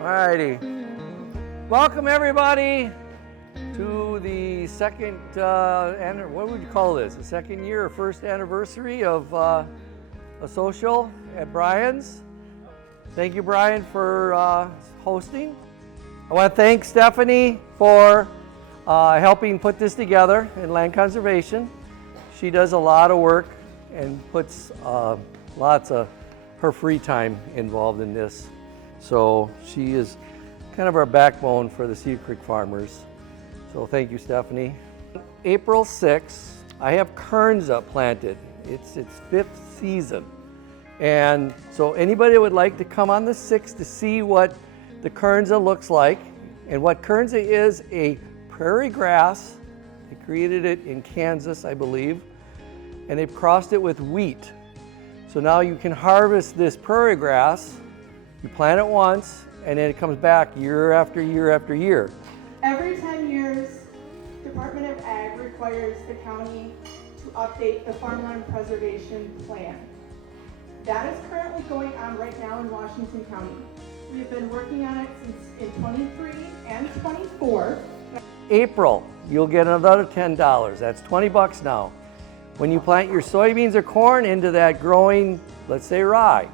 Alrighty, welcome everybody to the second, what would you call this? The second year or first anniversary of a social at Brian's. Thank you, Brian, for hosting. I want to thank Stephanie for helping put this together in land conservation. She does a lot of work and puts lots of her free time involved in this. So she is kind of our backbone for the Cedar Creek farmers. So thank you, Stephanie. April 6th, I have Kernza planted. It's its 5th season. And so anybody that would like to come on the 6th to see what the Kernza looks like, and what Kernza is a prairie grass. They created it in Kansas, I believe, and they've crossed it with wheat. So now you can harvest this prairie grass. You plant it once, and then it comes back year after year after year. Every 10 years, Department of Ag requires the county to update the Farmland Preservation Plan. That is currently going on right now in Washington County. We have been working on it since in 23 and 24. April, you'll get another $10. That's 20 bucks now. When you plant your soybeans or corn into that growing, let's say rye,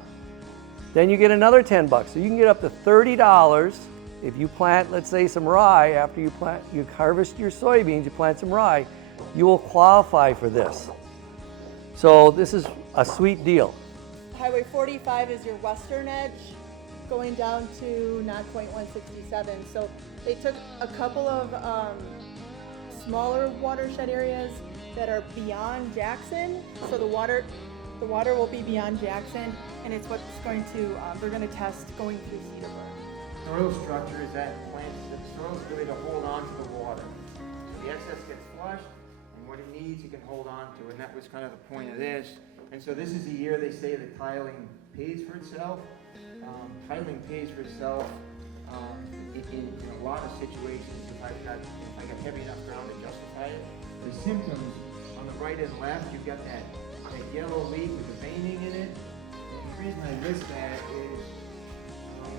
then you get another 10 bucks. So you can get up to $30 if you plant, let's say, some rye. After you harvest your soybeans, you plant some rye, you will qualify for this. So this is a sweet deal. Highway 45 is your western edge, going down to 9.167. So they took a couple of smaller watershed areas that are beyond Jackson. So the water will be beyond Jackson, and it's what's going to, they're going to test going through Cedar. Soil structure is that plants, the soil is really to hold on to the water. So the excess gets flushed, and what it needs, you can hold on to, and that was kind of the point of this. And so this is the year they say that tiling pays for itself. Tiling pays for itself in a lot of situations if I got heavy enough ground to justify it. The symptoms on the right and left, you've got that yellow leaf with the veining in it. And the reason I list that is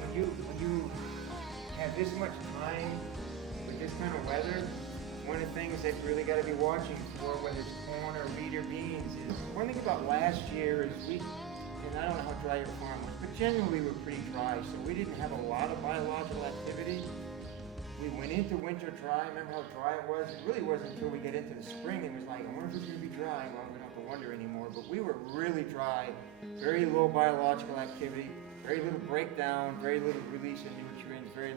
when you have this much time with this kind of weather, one of the things that you really got to be watching for, whether it's corn or wheat or beans, is one thing about last year is and I don't know how dry your farm was, but generally we were pretty dry, so we didn't have a lot of biological activity. We went into winter dry. Remember how dry it was? It really wasn't until we get into the spring. It was like, I wonder if it's going to be dry. Well, we don't have to wonder anymore. But we were really dry, very low biological activity, very little breakdown, very little release of nutrients, very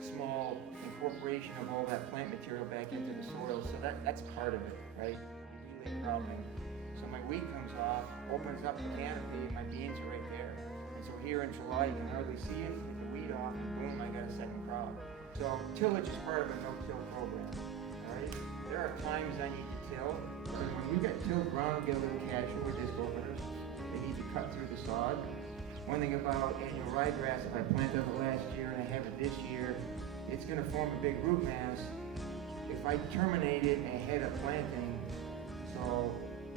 small incorporation of all that plant material back into the soil. So that's part of it, right? Really crowding. So my wheat comes off, opens up the canopy, and my beans are right there. And so here in July, you can hardly see it. Off, and boom, I got a second crop. So tillage is part of a no-till program. Right? There are times I need to till. Because when you get tilled ground, get a little cashew or disc openers. They need to cut through the sod. One thing about annual ryegrass, if I planted it last year and I have it this year, it's going to form a big root mass. If I terminate it ahead of planting, so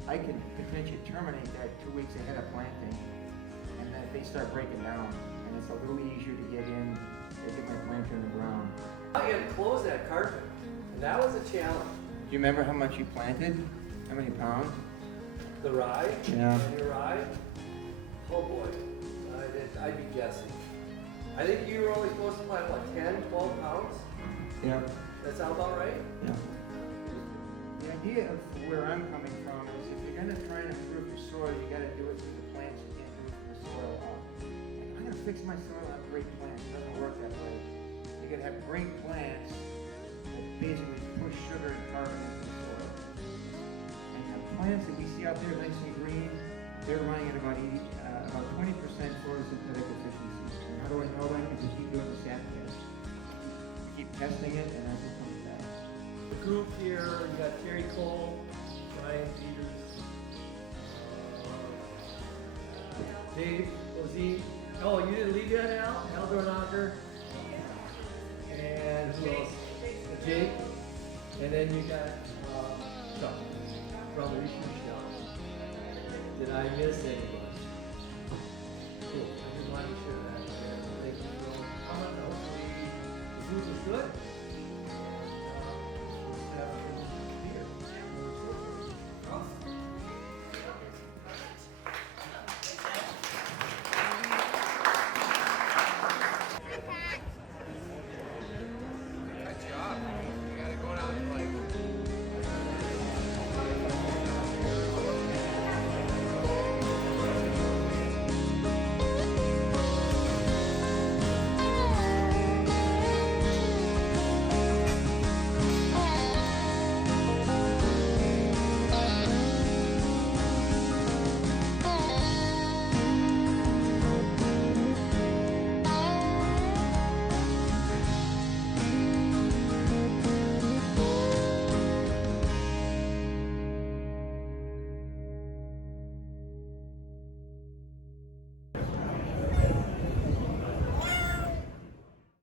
I can potentially terminate that 2 weeks ahead of planting, and then if they start breaking down, and it's a little easier to get in, to get my planter in the ground. I had to close that carpet, and that was a challenge. Do you remember how much you planted? How many pounds? The rye? Yeah. The rye? Oh boy, I'd be guessing. I think you were only supposed to plant, what, 10, 12 pounds? Yeah. That sound about right? Yeah. The idea of where I'm coming from is if you're going to try and improve your soil, you got to do it through the plants. You can't do it through the soil up. I'm going to fix my soil and have great plants. It doesn't work that way. You got to have great plants that basically push sugar and carbon into the soil. And the plants that we see out there, nice and green, they're running at about 20% photosynthetic efficiency. And how do I know that? Because we keep doing the sap test. We keep testing it, and that's what comes back. The group here, you got Terry Cole, Brian Peters, Dave Ozzie, Oh, you didn't leave yet, Al? Al Dornacher? And who else? Jake? And then you got Chuck from Reach Michelle. Did I miss anyone? Cool. I just wanted to share that. Thank you for coming. Hopefully the food was good.